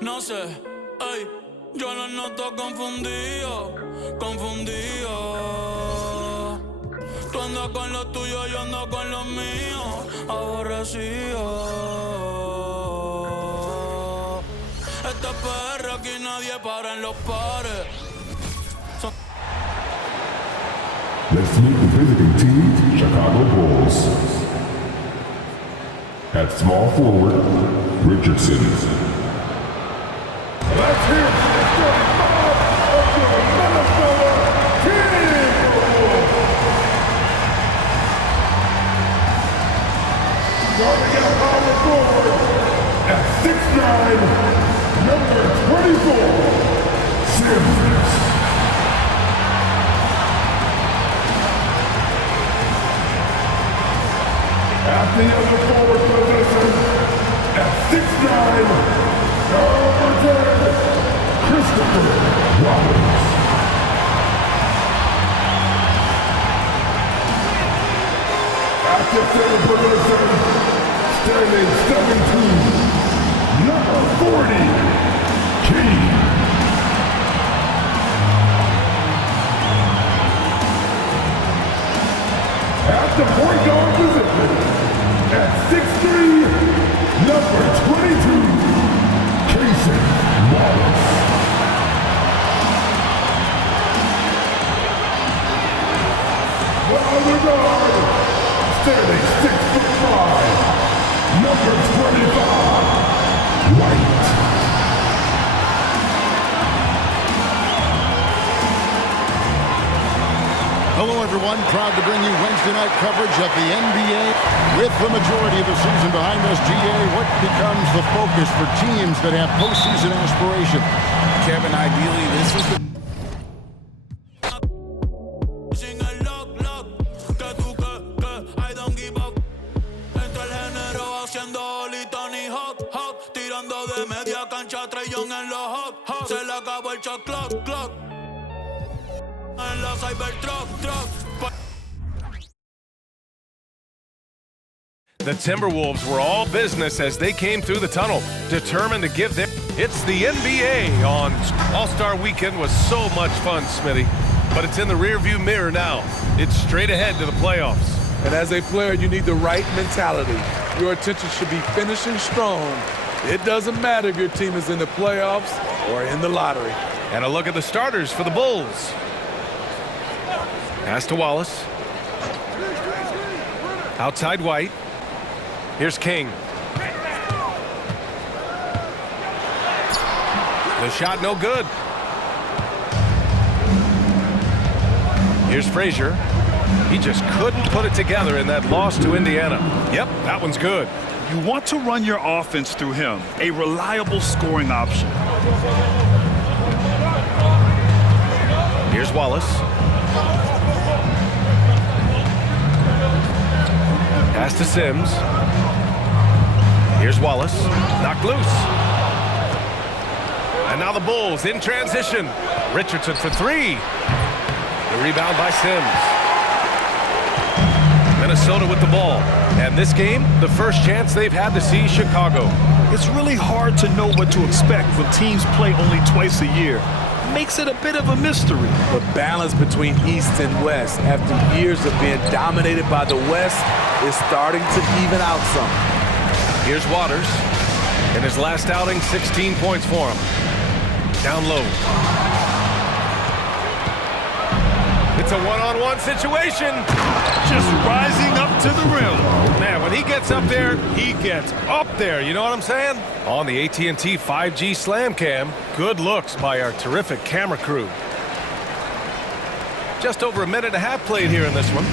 No sé, ey, yo lo noto confundido, confundido. Tú andas con lo tuyo, yo ando con lo mío, aborrecido. Esta perra aquí nadie para en los pares. Let's meet the visiting team, Chicago Bulls. At small forward, Richardson. Let's hear it for the Minnesota Timberwolves. Starting at power forward, at 6'9", number 24, Sims. At the other forward position, at 6'9", number 10, Christopher Wallace. At the center position, standing 17, number 40, King. At the point guard position, at 6'3", number 22, Casey Wallace. The other guard, standing 6'5", number 25, White. Hello, everyone. Proud to bring you Wednesday night coverage of the NBA. With the majority of the season behind us, GA, what becomes the focus for teams that have postseason aspirations? Kevin, ideally, this is the... Tirando de media cancha, Trae Young en los hot, hot. Se le acabó el shot clock, clock. En la Cybertruck, truck. The Timberwolves were all business as they came through the tunnel, determined to give them. It's the NBA on All-Star Weekend. Was so much fun, Smitty, but it's in the rearview mirror now. It's straight ahead to the playoffs. And as a player, you need the right mentality. Your attention should be finishing strong. It doesn't matter if your team is in the playoffs or in the lottery. And a look at the starters for the Bulls. Pass to Wallace. Outside White. Here's King. The shot no good. Here's Frazier. He just couldn't put it together in that loss to Indiana. Yep, that one's good. You want to run your offense through him, a reliable scoring option. Here's Wallace. Pass to Sims. Here's Wallace. Knocked loose. And now the Bulls in transition. Richardson for three. The rebound by Sims. Minnesota with the ball. And this game, the first chance they've had to see Chicago. It's really hard to know what to expect when teams play only twice a year. Makes it a bit of a mystery. The balance between East and West after years of being dominated by the West is starting to even out some. Here's Waters. In his last outing, 16 points for him. Down low. It's a one-on-one situation. Just rising up to the rim. Man, when he gets up there, he gets up there. You know what I'm saying? On the AT&T 5G Slam Cam, good looks by our terrific camera crew. Just over a minute and a half played here in this one.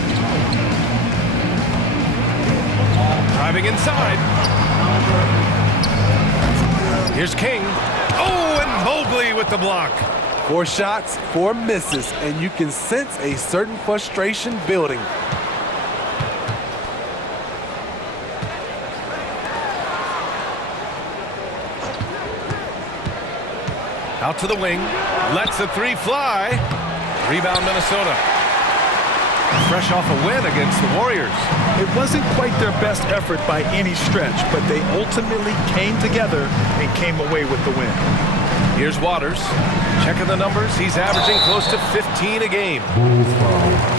Driving inside. Here's King. Oh, and Mobley with the block. 4 shots, 4 misses, and you can sense a certain frustration building. Out to the wing. Lets the three fly. Rebound Minnesota. Fresh off a win against the Warriors. It wasn't quite their best effort by any stretch, but they ultimately came together and came away with the win. Here's Waters. Checking the numbers, he's averaging close to 15 a game.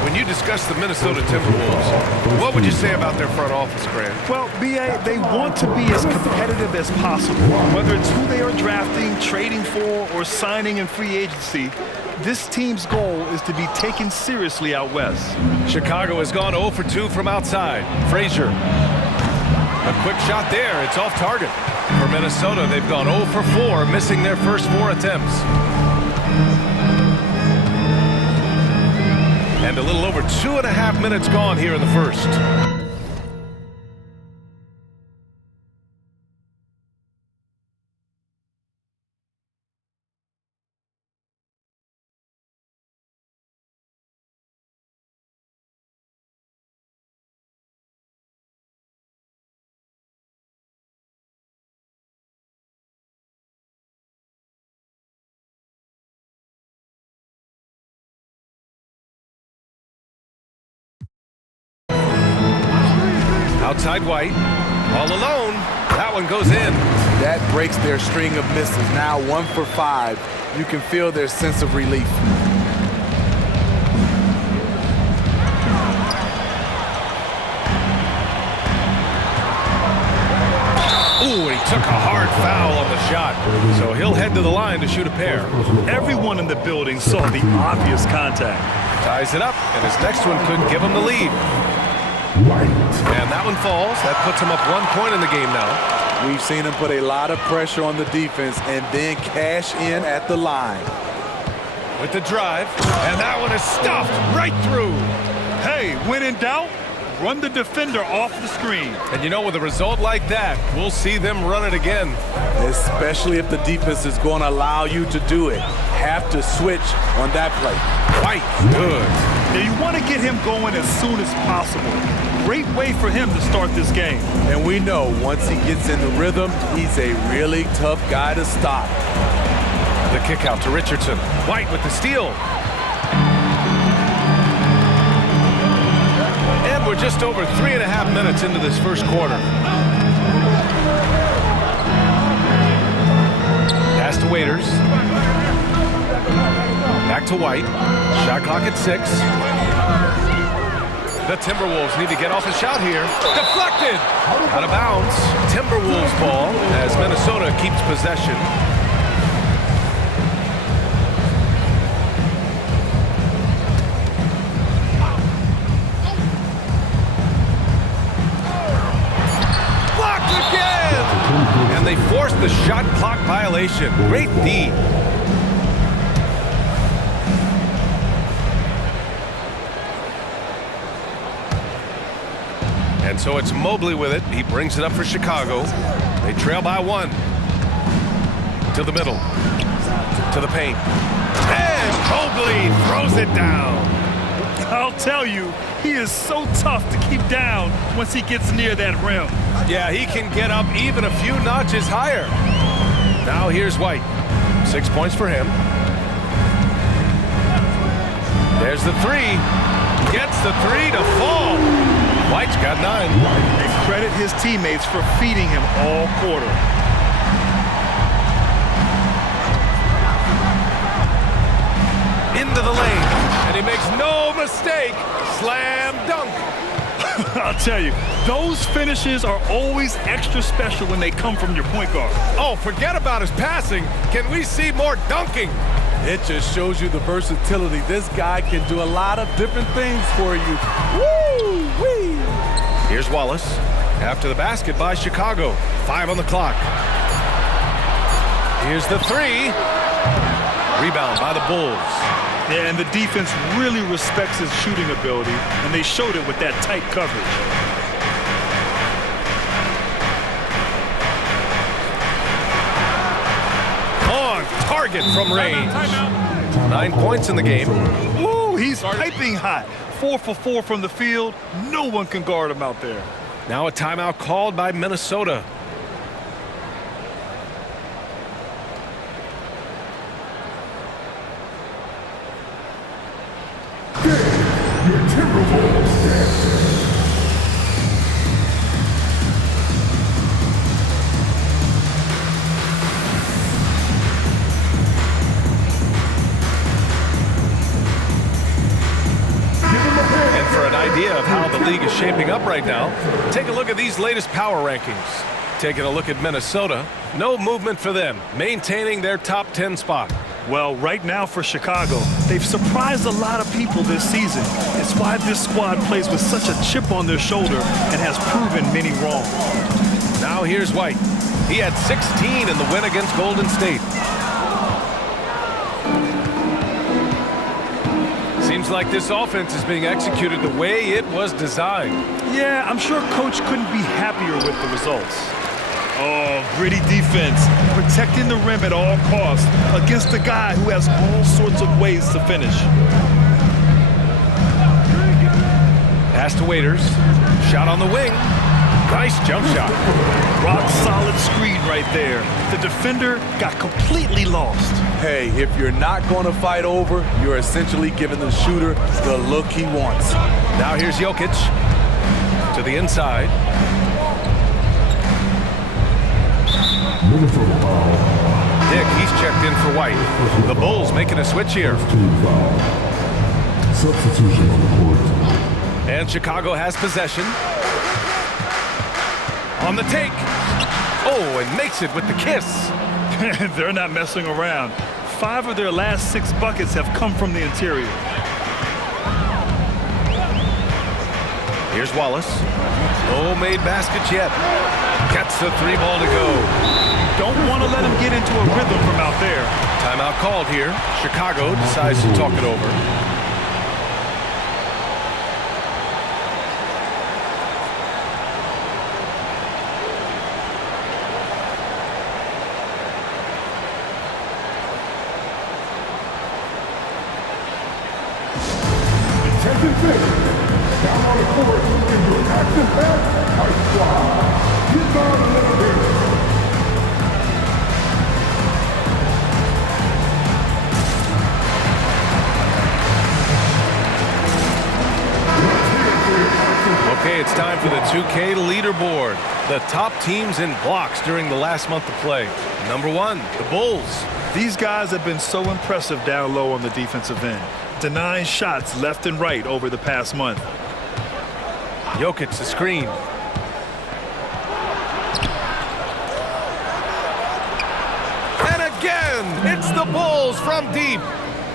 When you discuss the Minnesota Timberwolves, what would you say about their front office, Grant? Well, B.A., they want to be as competitive as possible. Whether it's who they are drafting, trading for, or signing in free agency, this team's goal is to be taken seriously out west. Chicago has gone 0 for 2 from outside. Frazier. A quick shot there. It's off target. For Minnesota, they've gone 0 for 4, missing their first 4 attempts. And a little over 2.5 minutes gone here in the first. Outside White, all alone. That one goes in. That breaks their string of misses. Now 1 for 5. You can feel their sense of relief. Ooh, he took a hard foul on the shot. So he'll head to the line to shoot a pair. Everyone in the building saw the obvious contact. Ties it up, and his next one couldn't give him the lead. And that one falls. That puts him up 1 point in the game now. We've seen him put a lot of pressure on the defense and then cash in at the line. With the drive, and that one is stuffed right through. Hey, when in doubt, run the defender off the screen. And you know, with a result like that, we'll see them run it again. Especially if the defense is going to allow you to do it. Have to switch on that play. White, good. Now you want to get him going as soon as possible. Great way for him to start this game. And we know once he gets in the rhythm, he's a really tough guy to stop. The kick out to Richardson. White with the steal. And we're just over 3.5 minutes into this first quarter. Pass to Waiters. Back to White. Shot clock at 6. The Timberwolves need to get off a shot here. Deflected! Out of bounds. Timberwolves ball as Minnesota keeps possession. Blocked again! And they forced the shot clock violation. Great D. And so it's Mobley with it. He brings it up for Chicago. They trail by 1. To the middle. To the paint. And Mobley throws it down. I'll tell you, he is so tough to keep down once he gets near that rim. Yeah, he can get up even a few notches higher. Now here's White. 6 points for him. There's the 3. Gets the 3 to fall. White's got 9. And credit his teammates for feeding him all quarter. Into the lane, and he makes no mistake. Slam dunk. I'll tell you, those finishes are always extra special when they come from your point guard. Oh, forget about his passing. Can we see more dunking? It just shows you the versatility. This guy can do a lot of different things for you. Woo-wee! Here's Wallace. After the basket by Chicago. 5 on the clock. Here's the 3. Rebound by the Bulls. Yeah, and the defense really respects his shooting ability, and they showed it with that tight coverage. On target from range. 9 points in the game. Woo, he's piping hot. 4 for 4 from the field. No one can guard him out there. Now a timeout called by Minnesota. league is shaping up right now, take a look at these latest power rankings. Taking a look at Minnesota, no movement for them, maintaining their top 10 spot. Well, right now for Chicago, they've surprised a lot of people this season. It's why this squad plays with such a chip on their shoulder and has proven many wrong. Now here's White. He had 16 in the win against Golden State. Seems like this offense is being executed the way it was designed. Yeah, I'm sure Coach couldn't be happier with the results. Oh, gritty defense, protecting the rim at all costs against a guy who has all sorts of ways to finish. Pass to Waiters. Shot on the wing. Nice jump shot. Rock solid screen right there. The defender got completely lost. Hey, if you're not going to fight over, you're essentially giving the shooter the look he wants. Now here's Jokic to the inside. Minnesota foul. Dick, he's checked in for White. The Bulls making a switch here. Team foul. Substitution on the court. And Chicago has possession. On the take. Oh, and makes it with the kiss. They're not messing around. 5 of their last 6 buckets have come from the interior. Here's Wallace. No made baskets yet. Gets the 3 ball to go. Don't want to let him get into a rhythm from out there. Timeout called here. Chicago decides to talk it over. Down on the court in your action-packed Ice Squad. Get down a little bit. Okay, it's time for the 2K leaderboard. The top teams in blocks during the last month of play. Number 1, the Bulls. These guys have been so impressive down low on the defensive end, denying shots left and right over the past month. Jokic, the screen. And again, it's the Bulls from deep.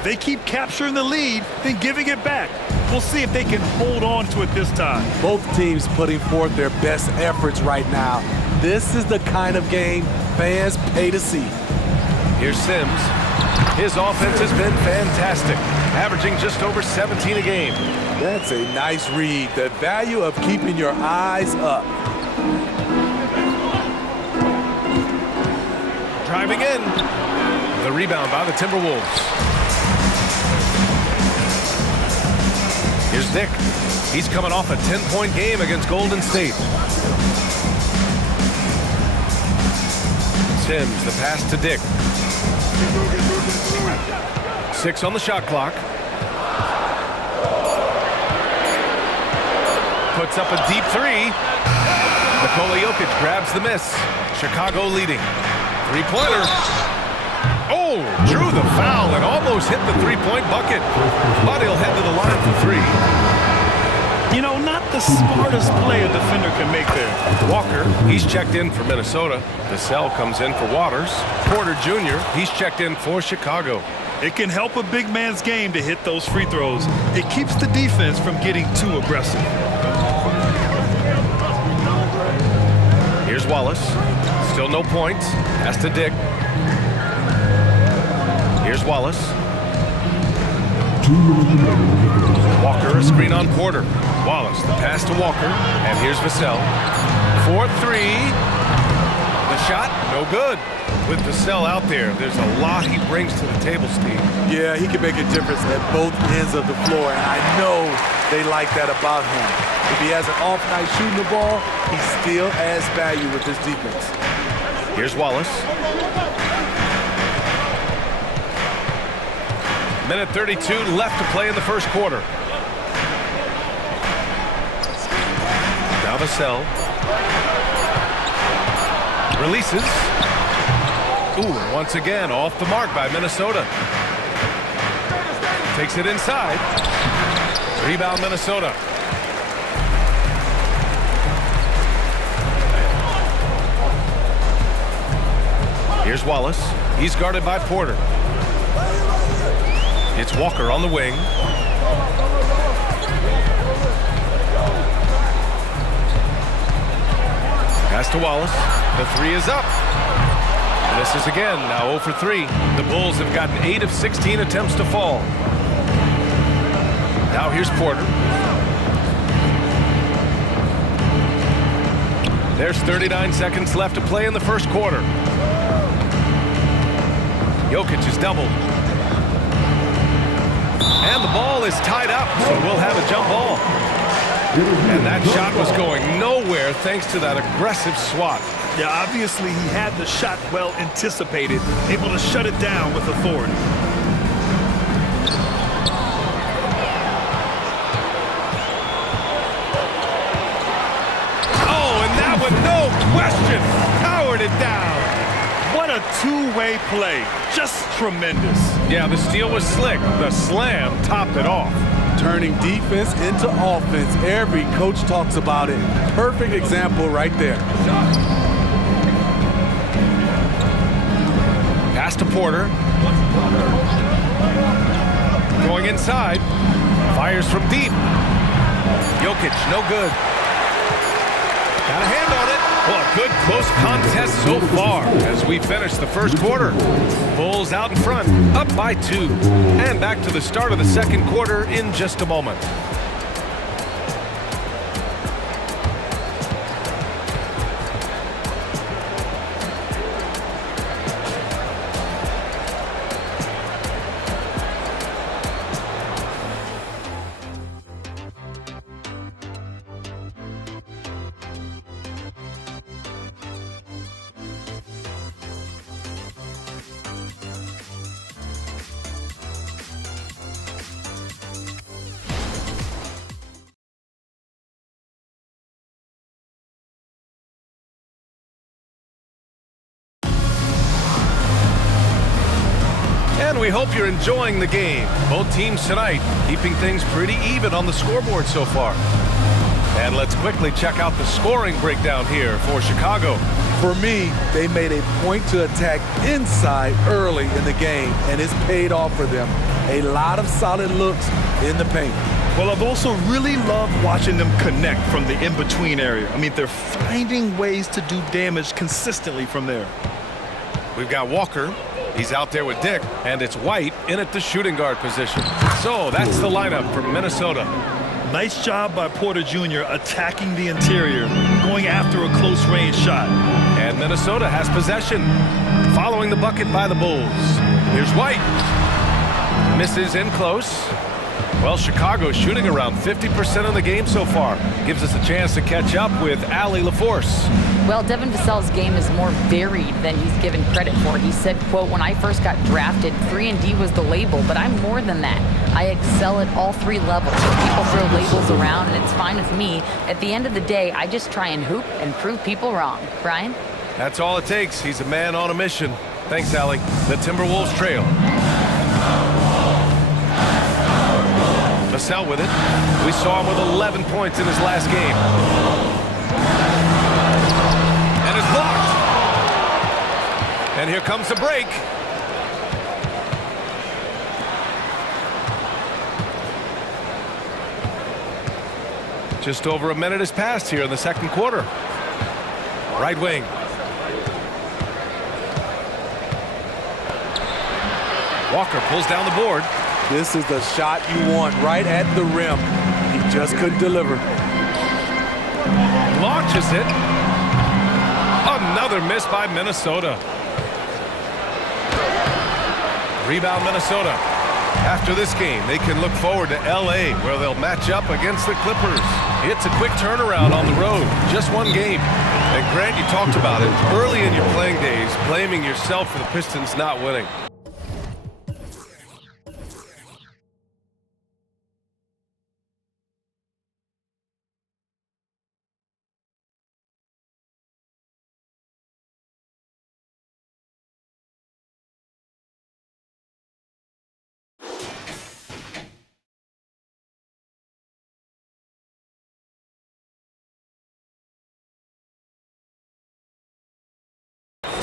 They keep capturing the lead, then giving it back. We'll see if they can hold on to it this time. Both teams putting forth their best efforts right now. This is the kind of game fans pay to see. Here's Sims. His offense has been fantastic, averaging just over 17 a game. That's a nice read. The value of keeping your eyes up. Driving in. The rebound by the Timberwolves. Here's Dick. He's coming off a 10-point game against Golden State. Sims, the pass to Dick. 6 on the shot clock. Puts up a deep 3. Nikola Jokic grabs the miss. Chicago leading. 3-pointer. Oh, drew the foul and almost hit the 3-point bucket. But he'll head to the line for 3. You know, not the smartest play a defender can make there. Walker, he's checked in for Minnesota. Vassell comes in for Waters. Porter Jr., he's checked in for Chicago. It can help a big man's game to hit those free throws. It keeps the defense from getting too aggressive. Here's Wallace. Still no points. Pass to Dick. Here's Wallace. Walker, a screen on Porter. Wallace, the pass to Walker. And here's Vassell. 4-3. The shot, no good. With Vassell out there, there's a lot he brings to the table, Steve. Yeah, he can make a difference at both ends of the floor, and I know they like that about him. If he has an off night shooting the ball, he still adds value with his defense. Here's Wallace. Minute 32 left to play in the first quarter. Now Vassell. Releases. Ooh, and once again, off the mark by Minnesota. Takes it inside. Rebound, Minnesota. Here's Wallace. He's guarded by Porter. It's Walker on the wing. Pass to Wallace. The three is up. Misses again. Now 0 for 3. The Bulls have gotten 8 of 16 attempts to fall. Now here's Porter. There's 39 seconds left to play in the first quarter. Jokic is doubled. And the ball is tied up, so we'll have a jump ball. And that shot was going nowhere thanks to that aggressive swat. Yeah, obviously he had the shot well anticipated, able to shut it down with authority. Oh, and that one, no question, powered it down. What a two-way play. Just tremendous. Yeah, the steal was slick. The slam topped it off. Turning defense into offense. Every coach talks about it. Perfect example right there. Pass to Porter. Going inside. Fires from deep. Jokic, no good. Got a hand on it. Well, a good close contest so far as we finish the first quarter. Bulls out in front, up by 2. And back to the start of the second quarter in just a moment. And we hope you're enjoying the game. Both teams tonight keeping things pretty even on the scoreboard so far. And let's quickly check out the scoring breakdown here for Chicago. For me, they made a point to attack inside early in the game, and it's paid off for them. A lot of solid looks in the paint. Well, I've also really loved watching them connect from the in-between area. I mean, they're finding ways to do damage consistently from there. We've got Walker. He's out there with Dick, and it's White in at the shooting guard position. So that's the lineup for Minnesota. Nice job by Porter Jr. attacking the interior, going after a close-range shot. And Minnesota has possession, following the bucket by the Bulls. Here's White. Misses in close. Well, Chicago's shooting around 50% of the game so far. Gives us a chance to catch up with Allie LaForce. Well, Devin Vassell's game is more varied than he's given credit for. He said, quote, "When I first got drafted, 3-and-D was the label, but I'm more than that. I excel at all 3 levels. People throw labels around, and it's fine with me. At the end of the day, I just try and hoop and prove people wrong." Brian? That's all it takes. He's a man on a mission. Thanks, Allie. The Timberwolves trail. Vassell with it. We saw him with 11 points in his last game. And it's blocked. And here comes the break. Just over a minute has passed here in the second quarter. Right wing. Walker pulls down the board. This is the shot you want right at the rim. He just couldn't deliver. Launches it. Another miss by Minnesota. Rebound Minnesota. After this game, they can look forward to LA, where they'll match up against the Clippers. It's a quick turnaround on the road. Just one game. And Grant, you talked about it early in your playing days, blaming yourself for the Pistons not winning.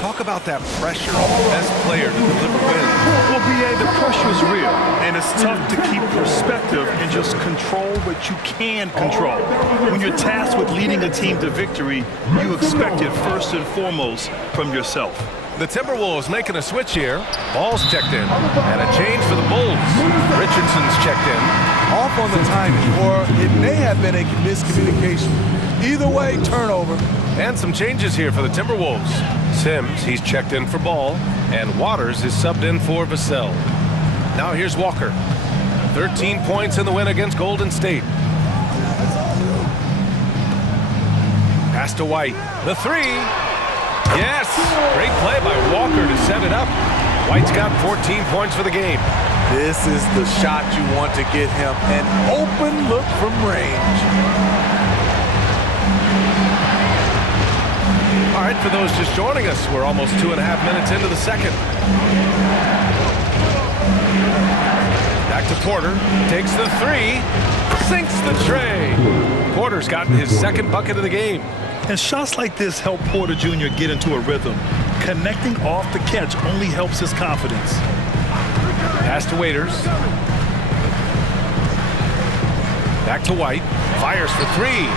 Talk about that pressure on the best player to deliver wins. Well, B.A., the pressure is real, and it's tough to keep perspective and just control what you can control. When you're tasked with leading a team to victory, you expect it first and foremost from yourself. The Timberwolves making a switch here. Ball's checked in, and a change for the Bulls. Richardson's checked in. Off on the timing, or it may have been a miscommunication. Either way, turnover. And some changes here for the Timberwolves. Sims, he's checked in for Ball, and Waters is subbed in for Vassell. Now here's Walker. 13 points in the win against Golden State. Pass to White. The three. Yes! Great play by Walker to set it up. White's got 14 points for the game. This is the shot you want to get him. An open look from range. All right, for those just joining us, we're almost 2.5 minutes into the second. Back to Porter. Takes the three. Sinks the tray. Porter's gotten his second bucket of the game. And shots like this help Porter Jr. get into a rhythm. Connecting off the catch only helps his confidence. Pass to Waiters. Back to White. Fires for three.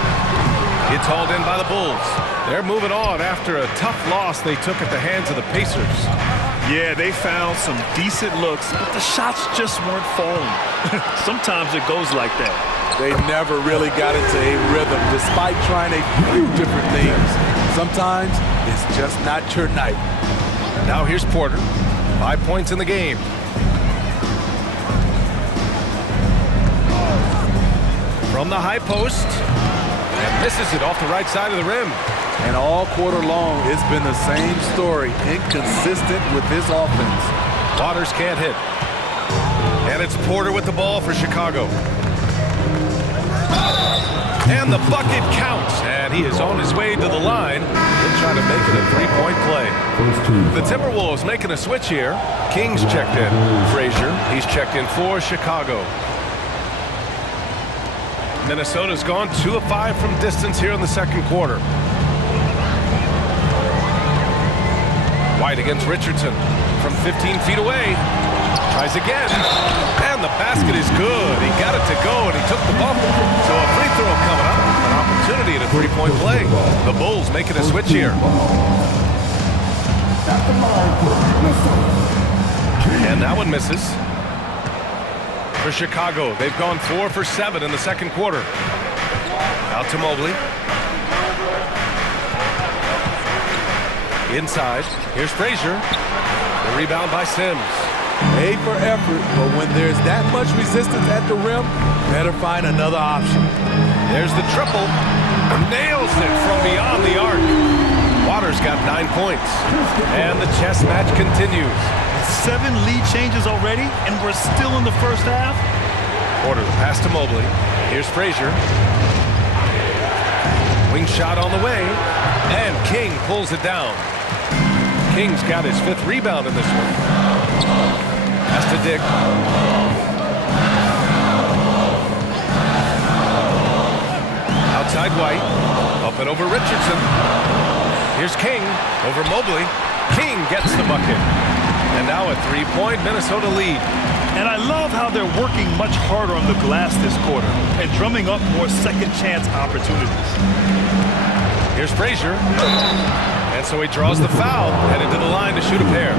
It's hauled in by the Bulls. They're moving on after a tough loss they took at the hands of the Pacers. Yeah, they found some decent looks, but the shots just weren't falling. Sometimes it goes like that. They never really got into a rhythm despite trying a few different things. Sometimes it's just not your night. Now here's Porter. 5 points in the game. From the high post. And misses it off the right side of the rim. And all quarter long, it's been the same story. Inconsistent with his offense. Waters can't hit. And it's Porter with the ball for Chicago. And the bucket counts. And he is on his way to the line. He'll try to make it a three-point play. The Timberwolves making a switch here. King's checked in. Frazier, he's checked in for Chicago. Minnesota's gone 2 of 5 from distance here in the second quarter. White against Richardson from 15 feet away. Tries again. And the basket is good. He got it to go, and he took the bump. So a free throw coming up. An opportunity at a three-point play. The Bulls making a switch here. And that one misses. For Chicago, they've gone 4 for 7 in the second quarter. Out to Mobley. Inside, here's Frazier. The rebound by Sims. A for effort, but when there's that much resistance at the rim, better find another option. There's the triple. Nails it from beyond the arc. Waters got 9 points. And the chess match continues. 7 lead changes already, and we're still in the first half. Porter, the pass to Mobley. Here's Frazier. Wing shot on the way, and King pulls it down. King's got his 5th rebound in this one. Pass to Dick. Outside White. Up and over Richardson. Here's King over Mobley. King gets the bucket. And now a 3-point Minnesota lead. And I love how they're working much harder on the glass this quarter and drumming up more second chance opportunities. Here's Frazier. And so he draws the foul, headed to the line to shoot a pair.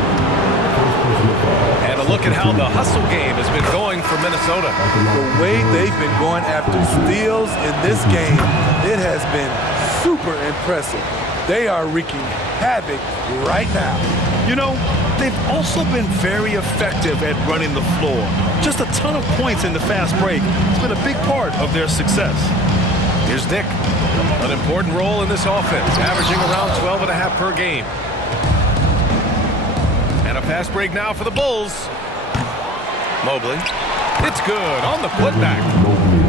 And a look at how the hustle game has been going for Minnesota. The way they've been going after steals in this game, it has been super impressive. They are wreaking havoc right now. You know, they've also been very effective at running the floor. Just a ton of points in the fast break. It's been a big part of their success. Here's Dick. An important role in this offense, averaging around 12.5 per game. And a fast break now for the Bulls. Mobley. It's good on the putback.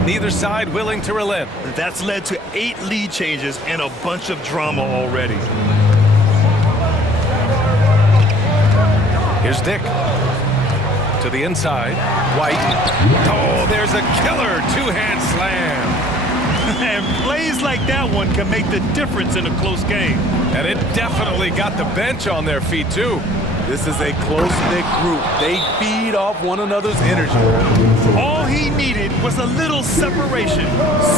Neither side willing to relent. That's led to 8 lead changes and a bunch of drama already. Here's Dick. To the inside. White. Oh, there's a killer 2-hand slam. And plays like that one can make the difference in a close game. And it definitely got the bench on their feet, too. This is a close-knit group. They feed off one another's energy. All he needed was a little separation.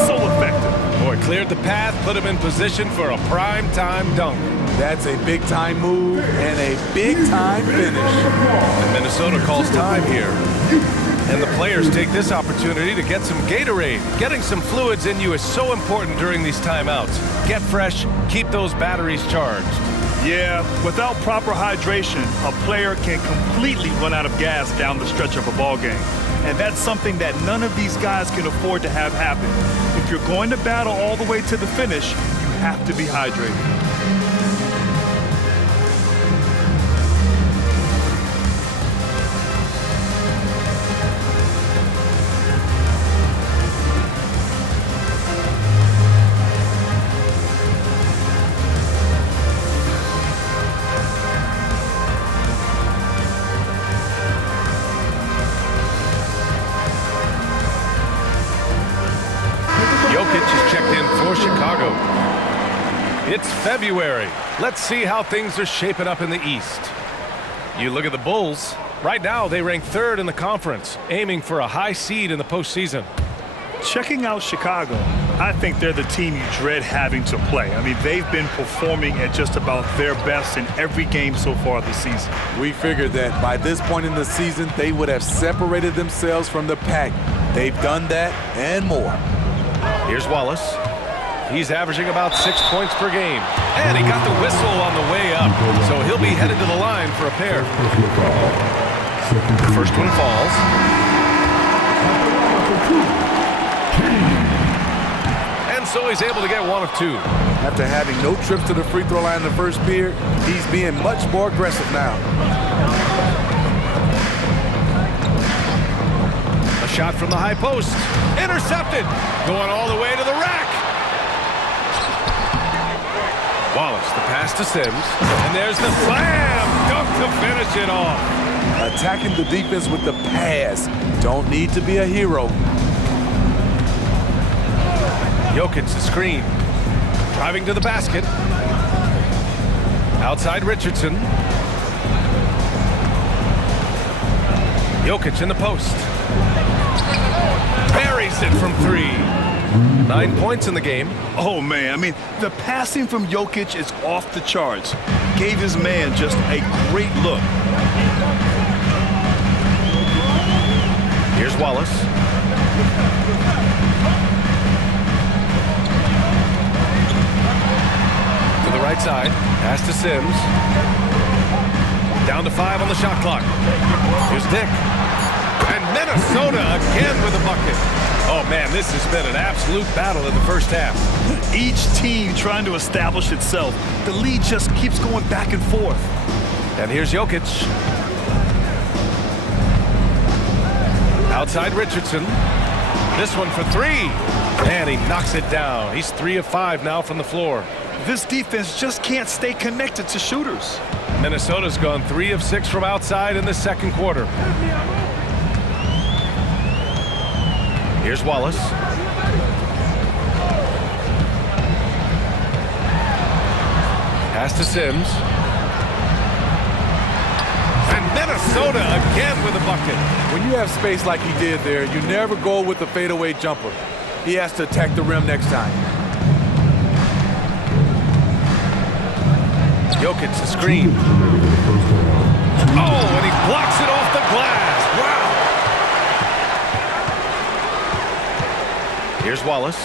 So effective. Boy, cleared the path, put him in position for a prime-time dunk. That's a big-time move and a big-time finish. And Minnesota calls time here. And the players take this opportunity to get some Gatorade. Getting some fluids in you is so important during these timeouts. Get fresh, keep those batteries charged. Yeah, without proper hydration, a player can completely run out of gas down the stretch of a ball game. And that's something that none of these guys can afford to have happen. If you're going to battle all the way to the finish, you have to be hydrated. Jokic is checked in for Chicago. It's February. Let's see how things are shaping up in the East. You look at the Bulls. Right now, they rank third in the conference, aiming for a high seed in the postseason. Checking out Chicago, I think they're the team you dread having to play. I mean, they've been performing at just about their best in every game so far this season. We figured that by this point in the season, they would have separated themselves from the pack. They've done that and more. Here's Wallace. He's averaging about 6 points per game. And he got the whistle on the way up, so he'll be headed to the line for a pair. The first one falls. And so he's able to get one of two. After having no trips to the free throw line in the first period, he's being much more aggressive now. A shot from the high post. Intercepted. Going all the way to the rack. Wallace, the pass to Sims. And there's the slam dunk to finish it off. Attacking the defense with the pass. Don't need to be a hero. Jokic the screen. Driving to the basket. Outside Richardson. Jokic in the post. Buries it from three. 9 points in the game. Oh, man, I mean, the passing from Jokic is off the charts. Gave his man just a great look. Here's Wallace. To the right side. Pass to Sims. Down to 5 on the shot clock. Here's Dick. And Minnesota again with a bucket. Oh, man, this has been an absolute battle in the first half. Each team trying to establish itself. The lead just keeps going back and forth. And here's Jokic. Outside Richardson. This one for three. And he knocks it down. He's 3 of 5 now from the floor. This defense just can't stay connected to shooters. Minnesota's gone 3 of 6 from outside in the second quarter. Here's Wallace. Pass to Sims. And Minnesota again with a bucket. When you have space like he did there, you never go with the fadeaway jumper. He has to attack the rim next time. Jokic the screen. Oh, and he blocks it off the glass. Wow. Here's Wallace.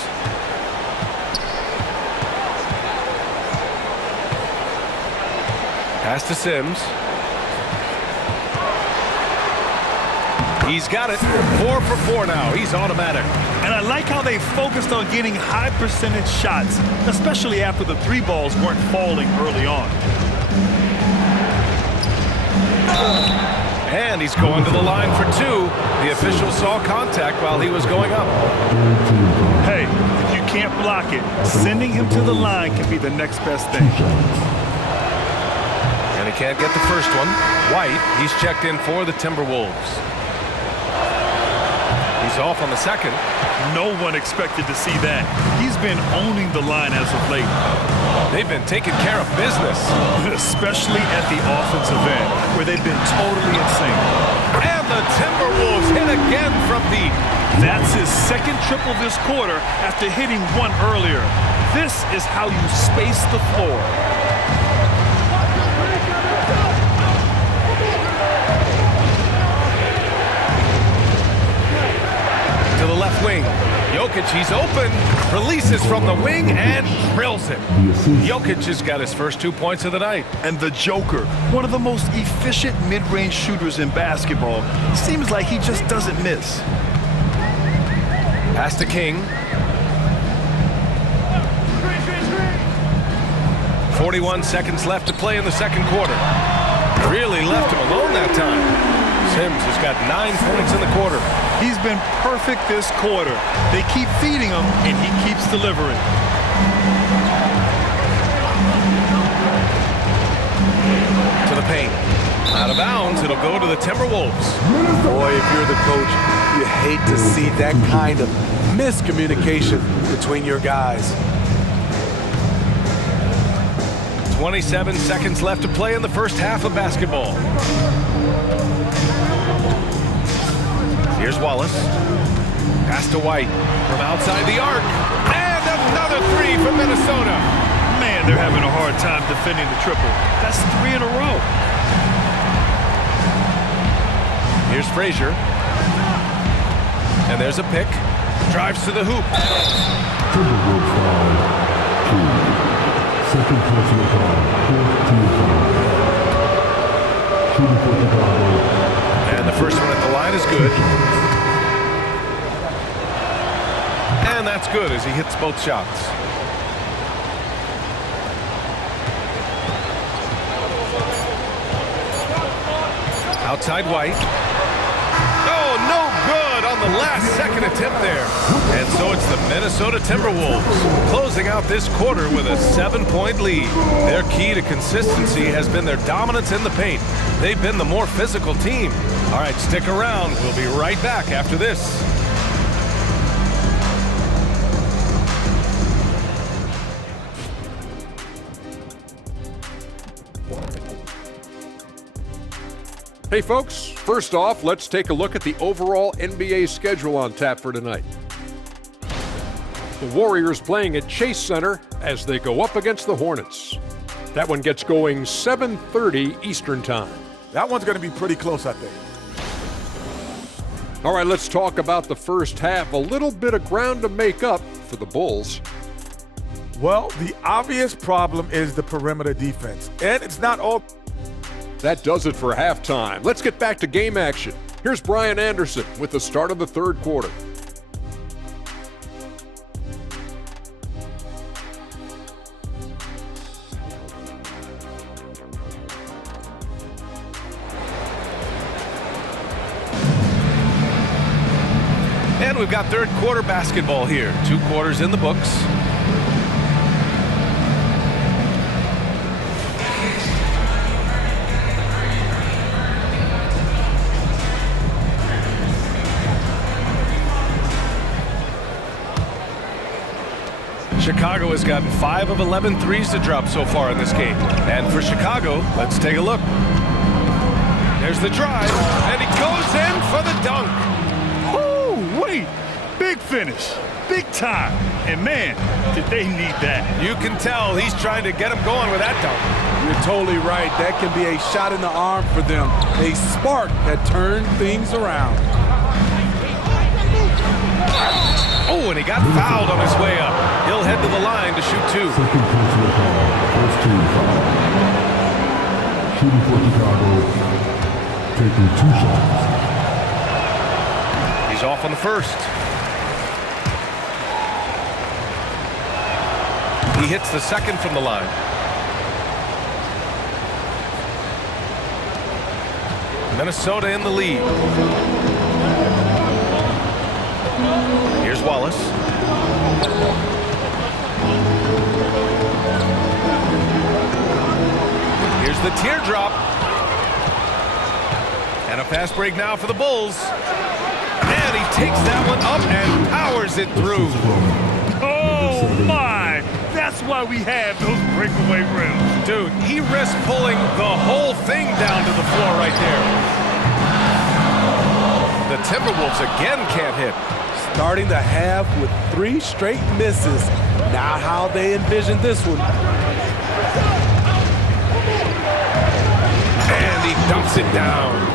Pass to Sims. He's got it. 4 for 4 now. He's automatic. And I like how they focused on getting high percentage shots, especially after the 3 balls weren't falling early on. And he's going to the line for 2. The official saw contact while he was going up. Hey, if you can't block it, sending him to the line can be the next best thing. And he can't get the first one. White, he's checked in for the Timberwolves. He's He's off on the second. No one expected to see that. He's been owning the line as of late. They've been taking care of business. Especially at the offensive end, where they've been totally insane. And the Timberwolves hit again from deep. That's his second triple this quarter after hitting one earlier. This is how you space the floor. To the left wing. Jokic, he's open. Releases from the wing and drills it. Jokic has got his first 2 points of the night. And the Joker, one of the most efficient mid-range shooters in basketball, seems like he just doesn't miss. Pass to King. 41 seconds left to play in the second quarter. Really left him alone that time. Sims has got 9 points in the quarter. He's been perfect this quarter. They keep feeding him, and he keeps delivering. To the paint. Out of bounds, it'll go to the Timberwolves. Boy, if you're the coach, you hate to see that kind of miscommunication between your guys. 27 seconds left to play in the first half of basketball. Here's Wallace. Pass to White from outside the arc. And another three from Minnesota. Man, they're having a hard time defending the triple. That's 3 in a row. Here's Frazier. And there's a pick. Drives to the hoop. Timberwolves foul 2. Second personal foul. Fourth team foul. Shooting for Chicago. And the first one at the line is good. And that's good as he hits both shots. Outside White. Oh, no good on the last second attempt there. And so it's the Minnesota Timberwolves closing out this quarter with a 7-point lead. Their key to consistency has been their dominance in the paint. They've been the more physical team. All right, stick around. We'll be right back after this. Hey folks, first off, let's take a look at the overall NBA schedule on tap for tonight. The Warriors playing at Chase Center as they go up against the Hornets. That one gets going 7:30 Eastern Time. That one's going to be pretty close, I think. All right, let's talk about the first half. A little bit of ground to make up for the Bulls. Well, the obvious problem is the perimeter defense, and it's not all. That does it for halftime. Let's get back to game action. Here's Brian Anderson with the start of the third quarter. And we've got third quarter basketball here. 2 quarters in the books. Chicago has gotten 5 of 11 threes to drop so far in this game. And for Chicago, let's take a look. There's the drive, and he goes in for the dunk. Oh, wait. Big finish. Big time. And man, did they need that. You can tell he's trying to get him going with that dunk. You're totally right. That can be a shot in the arm for them. A spark that turned things around. Oh, and he got fouled on his way up. He'll head to the line to shoot 2. Second personal foul. First team foul. Shooting for Chicago. Taking 2 shots. He's off on the first. He hits the second from the line. Minnesota in the lead. Here's Wallace. Here's the teardrop. And a fast break now for the Bulls. And And he takes that one up and powers it through. Oh, my. That's why we have those breakaway rims. Dude, he risks pulling the whole thing down to the floor right there. The Timberwolves again can't hit. Starting the half with 3 straight misses. Not how they envisioned this one. And he dumps it down.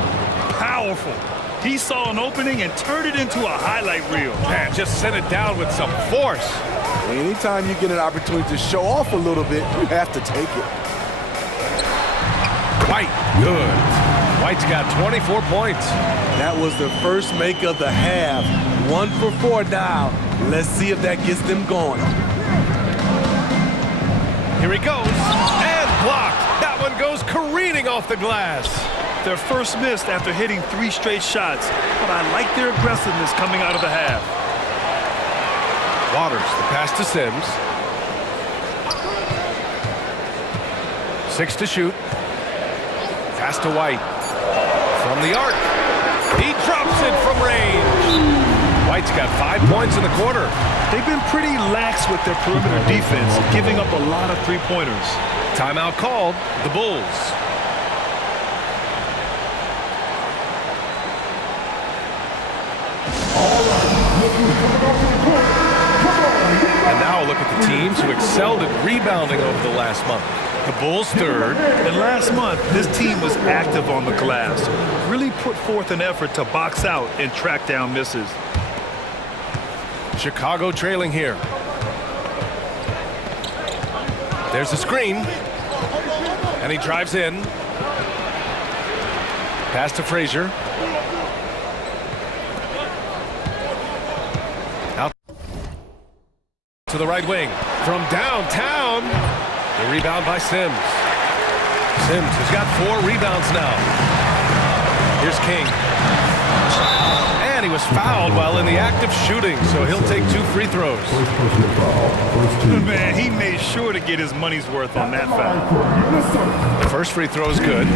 Powerful. He saw an opening and turned it into a highlight reel. Man, just sent it down with some force. Anytime you get an opportunity to show off a little bit, you have to take it. White, good. White's got 24 points. That was the first make of the half. 1 for 4 now. Let's see if that gets them going. Here he goes, and blocked. That one goes careening off the glass. Their first miss after hitting 3 straight shots, but I like their aggressiveness coming out of the half. Waters, the pass to Sims. 6 to shoot. Pass to White. From the arc. He drops it from range. White's got 5 points in the quarter. They've been pretty lax with their perimeter defense, giving up a lot of three-pointers. Timeout called, the Bulls. And now look at the teams who excelled at rebounding over the last month. The Bulls third. And last month, this team was active on the glass. Really put forth an effort to box out and track down misses. Chicago trailing here. There's a screen. And he drives in. Pass to Frazier. Out to the right wing. From downtown. The rebound by Sims. Sims has got 4 rebounds now. Here's King. And he was fouled while in the act of shooting, so he'll take 2 free throws. Man, he made sure to get his money's worth on that foul. The first free throw is good.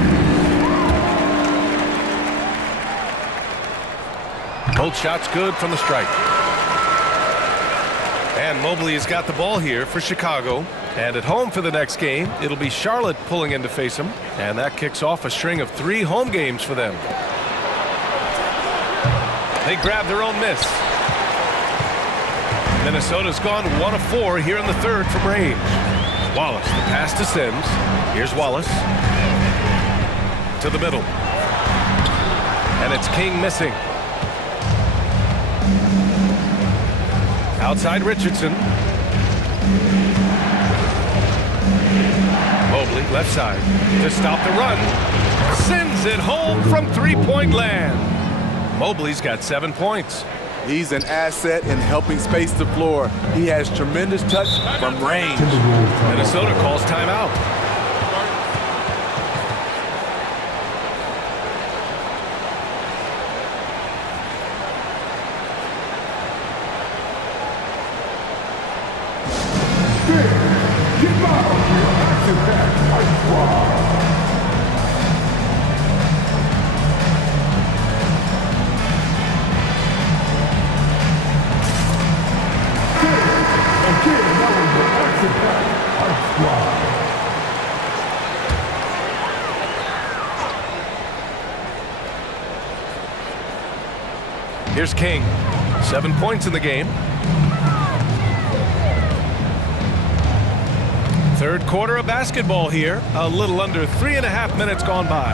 Both shots good from the stripe. And Mobley has got the ball here for Chicago. And at home for the next game, it'll be Charlotte pulling in to face him. And that kicks off a string of 3 home games for them. They grab their own miss. Minnesota's gone 1 of 4 here in the third from range. Wallace, the pass to Sims. Here's Wallace. To the middle. And it's King missing. Outside Richardson. Mobley, left side, to stop the run. Sends it home from 3-point land. Mobley's got 7 points. He's an asset in helping space the floor. He has tremendous touch from range. Minnesota calls timeout. Here's King. 7 points in the game. Third quarter of basketball here. A little under 3.5 minutes gone by.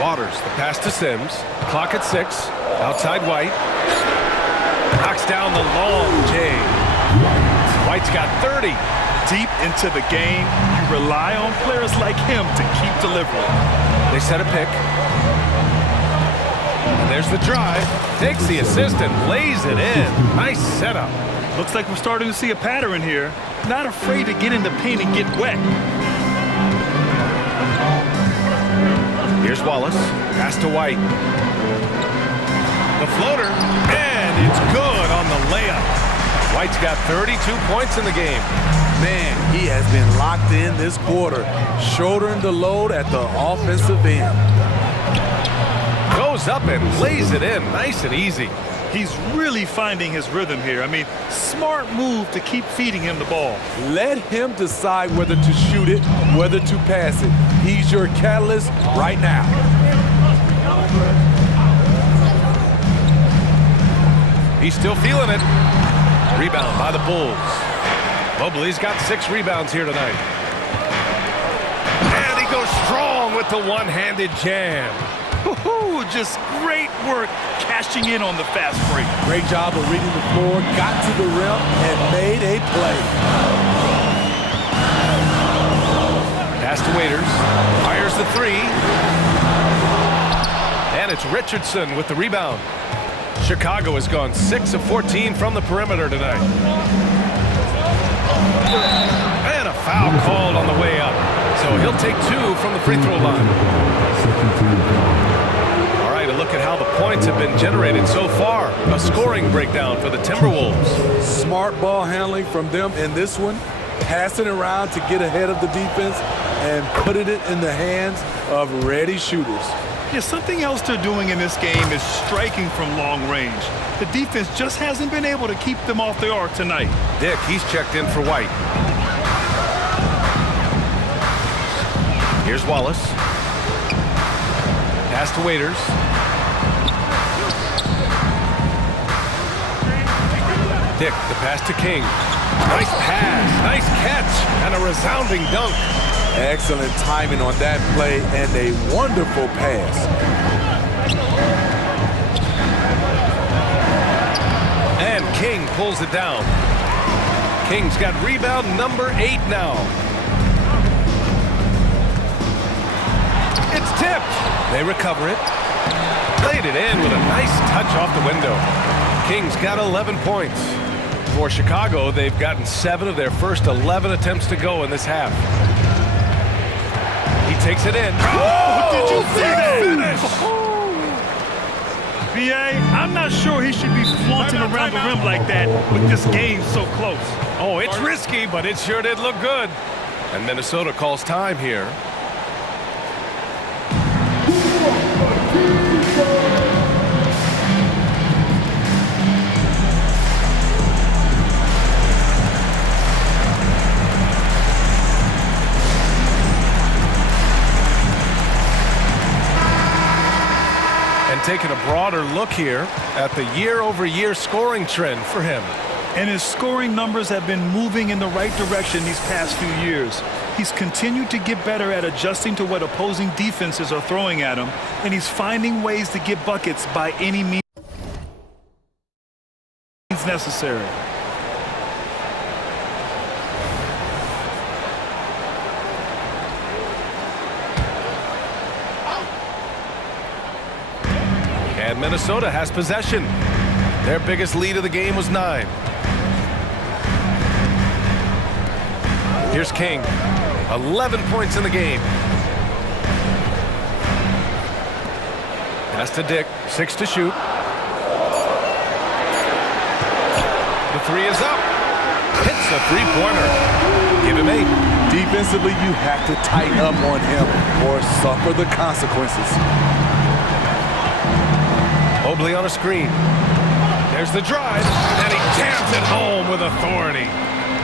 Waters, the pass to Sims. Clock at 6. Outside White. Knocks down the long J. White's got 30. Deep into the game, you rely on players like him to keep delivering. They set a pick. And there's the drive. Takes the assist and lays it in. Nice setup. Looks like we're starting to see a pattern here. Not afraid to get in the paint and get wet. Here's Wallace. Pass to White. The floater. And it's good on the layup. White's got 32 points in the game. Man, he has been locked in this quarter, shouldering the load at the offensive end. Goes goes up and lays it in nice and easy. He's really finding his rhythm here. I mean, smart move to keep feeding him the ball. Let him decide whether to shoot it, whether to pass it. He's your catalyst right now. He's still feeling it. Rebound by the Bulls. Mobley's got 6 rebounds here tonight. And he goes strong with the one-handed jam. Just great work cashing in on the fast break. Great job of reading the floor, got to the rim, and made a play. Pass to Waiters. Fires the 3. And it's Richardson with the rebound. Chicago has gone 6 of 14 from the perimeter tonight. And a foul called on the way up. So he'll take 2 from the free throw line. All right, a look at how the points have been generated so far. A scoring breakdown for the Timberwolves. Smart ball handling from them in this one. Passing around to get ahead of the defense and putting it in the hands of ready shooters. Yeah, something else they're doing in this game is striking from long range. The defense just hasn't been able to keep them off the arc tonight. Dick, he's checked in for White. Here's Wallace. Pass to Waiters. Dick, the pass to King. Nice pass, nice catch, and a resounding dunk. Excellent timing on that play and a wonderful pass. And King pulls it down. King's got rebound number 8 now. It's tipped. They recover it. Played it in with a nice touch off the window. King's got 11 points. For Chicago, they've gotten 7 of their first 11 attempts to go in this half. He takes it in. Oh, did you see that? Finish! B.A., I'm not sure he should be flaunting around the rim like that with this game so close. Oh, it's risky, but it sure did look good. And Minnesota calls time here. Taking a broader look here at the year-over-year scoring trend for him. And his scoring numbers have been moving in the right direction these past few years. He's continued to get better at adjusting to what opposing defenses are throwing at him, and he's finding ways to get buckets by any means necessary. And Minnesota has possession. Their biggest lead of the game was 9. Here's King. 11 points in the game. Pass to Dick. 6 to shoot. The 3 is up. Hits the three-pointer. Give him 8. Defensively, you have to tighten up on him or suffer the consequences. Mobley on a screen. There's the drive, and he jams it home with authority.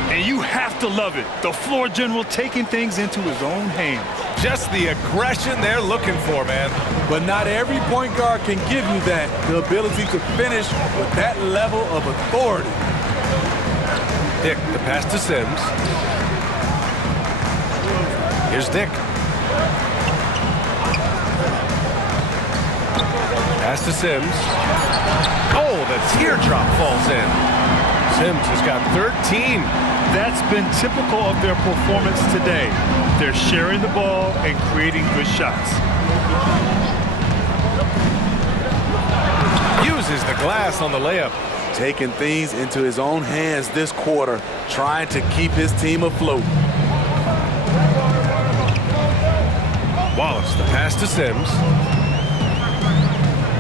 And you have to love it. The floor general taking things into his own hands. Just the aggression they're looking for, man. But not every point guard can give you that, the ability to finish with that level of authority. Dick, the pass to Sims. Here's Dick. Pass to Sims. Oh, the teardrop falls in. Sims has got 13. That's been typical of their performance today. They're sharing the ball and creating good shots. Uses the glass on the layup. Taking things into his own hands this quarter, trying to keep his team afloat. Wallace, the pass to Sims.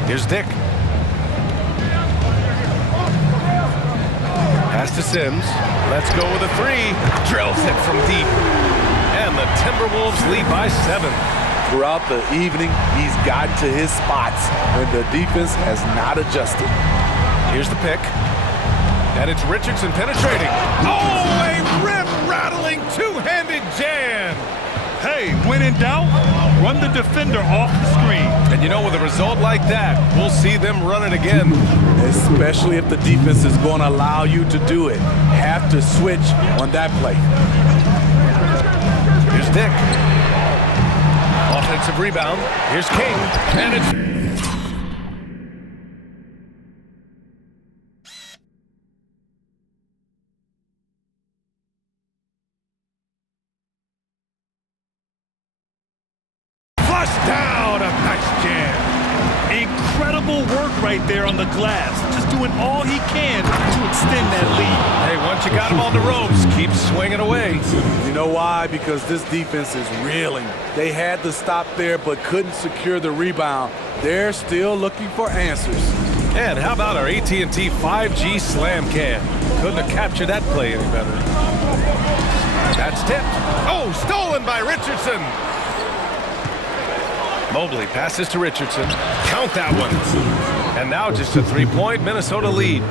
Here's Dick. Pass to Sims. Let's go with a 3. Drills it from deep. And the Timberwolves lead by 7. Throughout the evening, he's gotten to his spots when the defense has not adjusted. Here's the pick. And it's Richardson penetrating. Oh, a rim-rattling two-handed jam. Hey, when in doubt, run the defender off the screen. And you know, with a result like that, we'll see them run it again. Especially if the defense is going to allow you to do it. Have to switch on that play. Here's Dick. Offensive rebound. Here's King. And it's... down, a nice jam. Incredible work right there on the glass. Just doing all he can to extend that lead. Hey, once you got him on the ropes, keep swinging away. You know why? Because this defense is reeling. They had to stop there but couldn't secure the rebound. They're still looking for answers. And how about our AT&T 5G Slam Cam? Couldn't have captured that play any better. That's tipped. Oh, stolen by Richardson. Mobley passes to Richardson. Count that one. And now just a three-point Minnesota lead.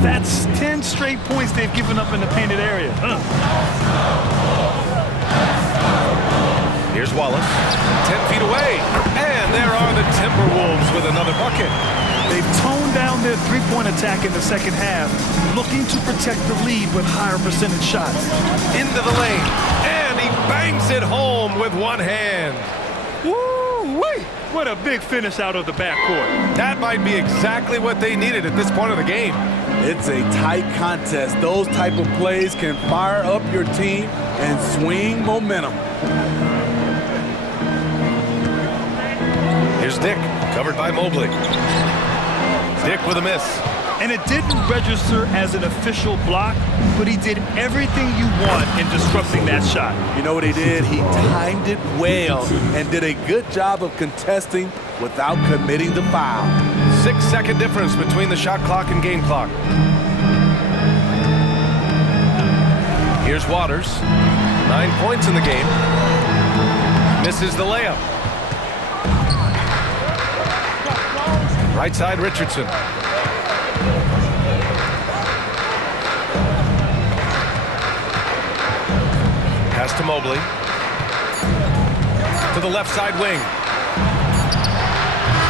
That's 10 straight points they've given up in the painted area. Here's Wallace. 10 feet away. And there are the Timberwolves with another bucket. They've toned down their three-point attack in the second half, looking to protect the lead with higher percentage shots. Into the lane. And he bangs it home with one hand. Woo-wee! What a big finish out of the backcourt. That might be exactly what they needed at this point of the game. It's a tight contest. Those type of plays can fire up your team and swing momentum. Here's Dick, covered by Mobley. Dick with a miss. And it didn't register as an official block, but he did everything you want in disrupting that shot. You know what he did? He timed it well and did a good job of contesting without committing the foul. 6-second difference between the shot clock and game clock. Here's Waters. 9 points in the game. Misses the layup. Right side, Richardson. Pass to Mobley. To the left side wing.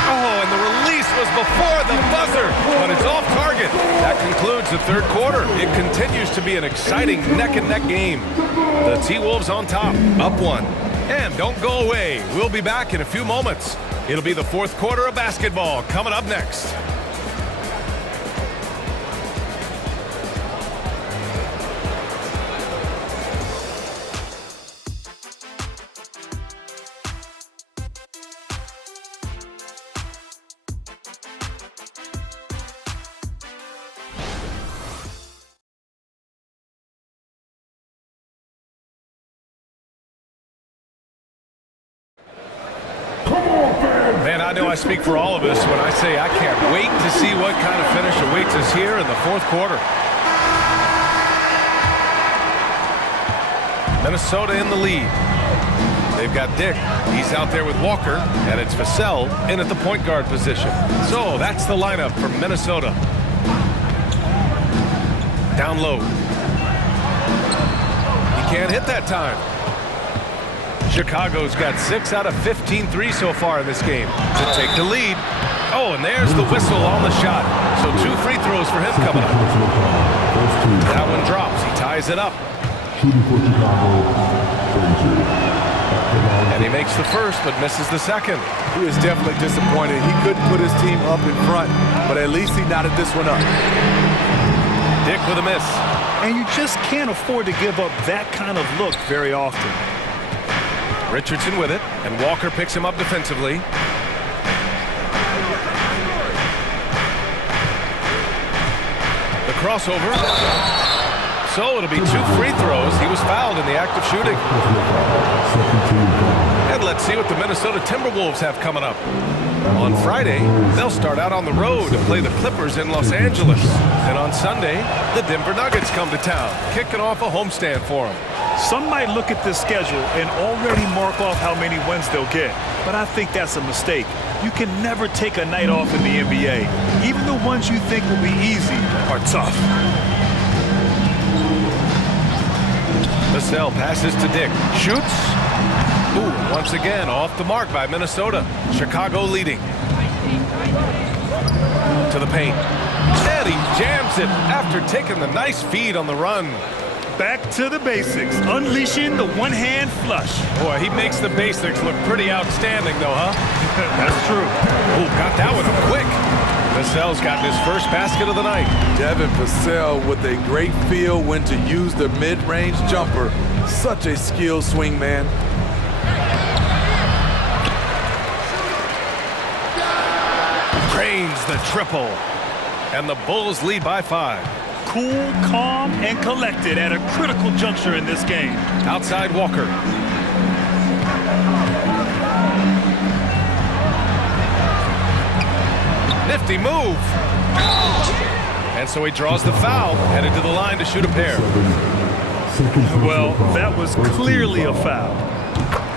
Oh, and the release was before the buzzer, but it's off target. That concludes the third quarter. It continues to be an exciting neck-and-neck game. The T-Wolves on top, up one. And don't go away. We'll be back in a few moments. It'll be the fourth quarter of basketball coming up next. Man, I know I speak for all of us when I say I can't wait to see what kind of finish awaits us here in the fourth quarter. Minnesota in the lead. They've got Dick. He's out there with Walker, and it's Vassell in at the point guard position. So that's the lineup for Minnesota. Down low. He can't hit that time. Chicago's got 6 out of 15 threes so far in this game to take the lead. Oh, and there's the whistle on the shot. So 2 free throws for him coming up. That one drops. He ties it up. And he makes the first, but misses the second. He is definitely disappointed. He couldn't put his team up in front, but at least he knotted this one up. Dick with a miss. And you just can't afford to give up that kind of look very often. Richardson with it, and Walker picks him up defensively. The crossover. So it'll be 2 free throws. He was fouled in the act of shooting. And let's see what the Minnesota Timberwolves have coming up. On Friday, they'll start out on the road to play the Clippers in Los Angeles. And on Sunday, the Denver Nuggets come to town, kicking off a homestand for them. Some might look at this schedule and already mark off how many wins they'll get, but I think that's a mistake. You can never take a night off in the NBA. Even the ones you think will be easy are tough. Vassell passes to Dick. Shoots. Ooh, once again, off the mark by Minnesota. Chicago leading. To the paint. And he jams it after taking the nice feed on the run. Back to the basics, unleashing the one-hand flush. Boy, he makes the basics look pretty outstanding, though, huh? That's true. Ooh, got that one quick. Vassell's gotten his first basket of the night. Devin Vassell with a great feel when to use the mid-range jumper. Such a skilled swing man. Cranes the triple. And the Bulls lead by 5. Cool, calm, and collected at a critical juncture in this game. Outside Walker. Nifty move. And so he draws the foul, headed to the line to shoot a pair. Well, that was clearly a foul.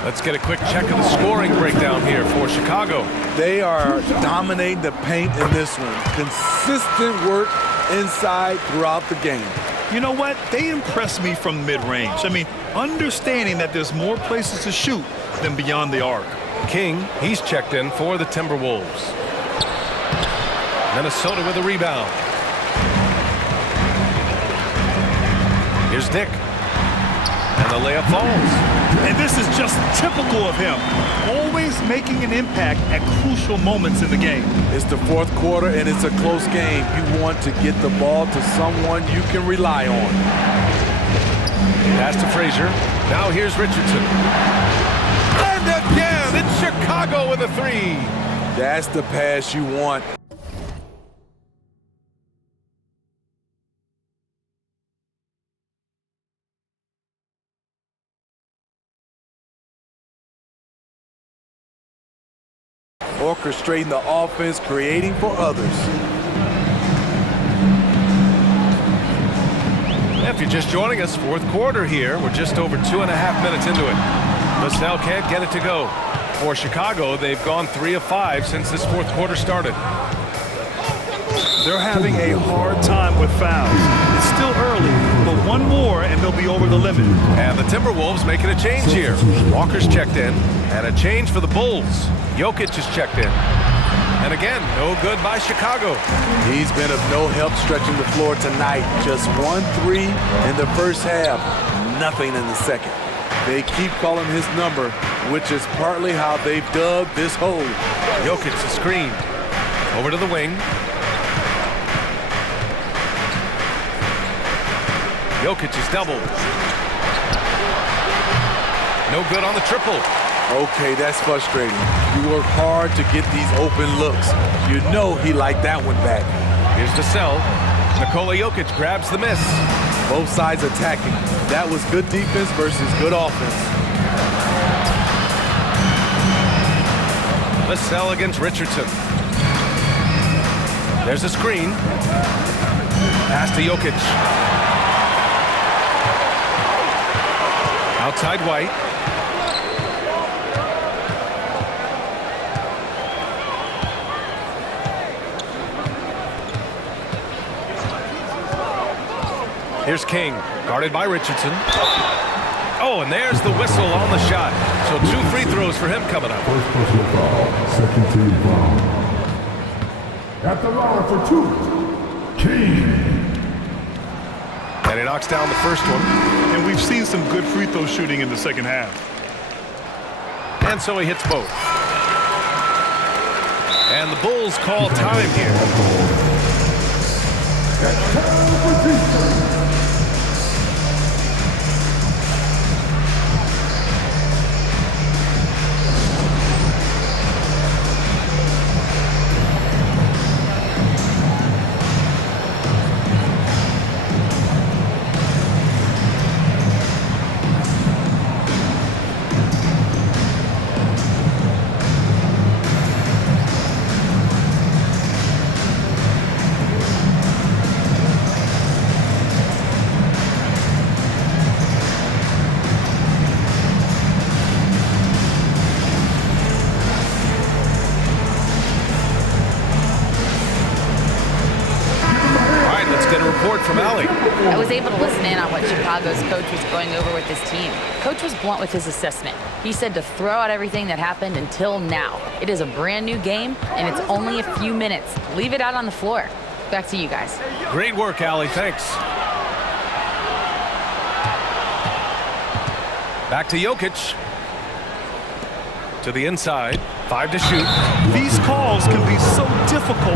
Let's get a quick check of the scoring breakdown here for Chicago. They are dominating the paint in this one. Consistent work inside throughout the game. You know what? They impress me from mid-range. I mean, understanding that there's more places to shoot than beyond the arc. King, he's checked in for the Timberwolves. Minnesota with a rebound. Here's Dick. And the layup falls. And this is just typical of him. Always making an impact at crucial moments in the game. It's the fourth quarter and it's a close game. You want to get the ball to someone you can rely on. Pass to Frazier. Now here's Richardson. And again, it's Chicago with a 3. That's the pass you want. Orchestrating the offense, creating for others. If you're just joining us, fourth quarter here. We're just over 2.5 minutes into it. Vassell can't get it to go. For Chicago, they've gone 3 of 5 since this fourth quarter started. They're having a hard time with fouls. It's still early, but one more and they'll be over the limit. And the Timberwolves making a change here. Walker's checked in, and a change for the Bulls. Jokic is checked in. And again, no good by Chicago. He's been of no help stretching the floor tonight. Just 1 3 in the first half, nothing in the second. They keep calling his number, which is partly how they've dug this hole. Jokic the screen. Over to the wing. Jokic is doubled. No good on the triple. Okay, that's frustrating. You work hard to get these open looks. You know he liked that one back. Here's Vassell. Nikola Jokic grabs the miss. Both sides attacking. That was good defense versus good offense. Vassell against Richardson. There's a screen. Pass to Jokic. Outside White. Here's King, guarded by Richardson. Oh, and there's the whistle on the shot. So 2 free throws for him coming up. First personal foul, second team foul. At the line for 2, King. And he knocks down the first one. And we've seen some good free throw shooting in the second half. And so he hits both. And the Bulls call time here. It's time for defense. word from Allie. I was able to listen in on what Chicago's coach was going over with his team. Coach was blunt with his assessment. He said to throw out everything that happened until now. It is a brand new game, and it's only a few minutes. Leave it out on the floor. Back to you guys. Great work, Allie. Thanks. Back to Jokic. To the inside. 5 to shoot. These calls can be so difficult.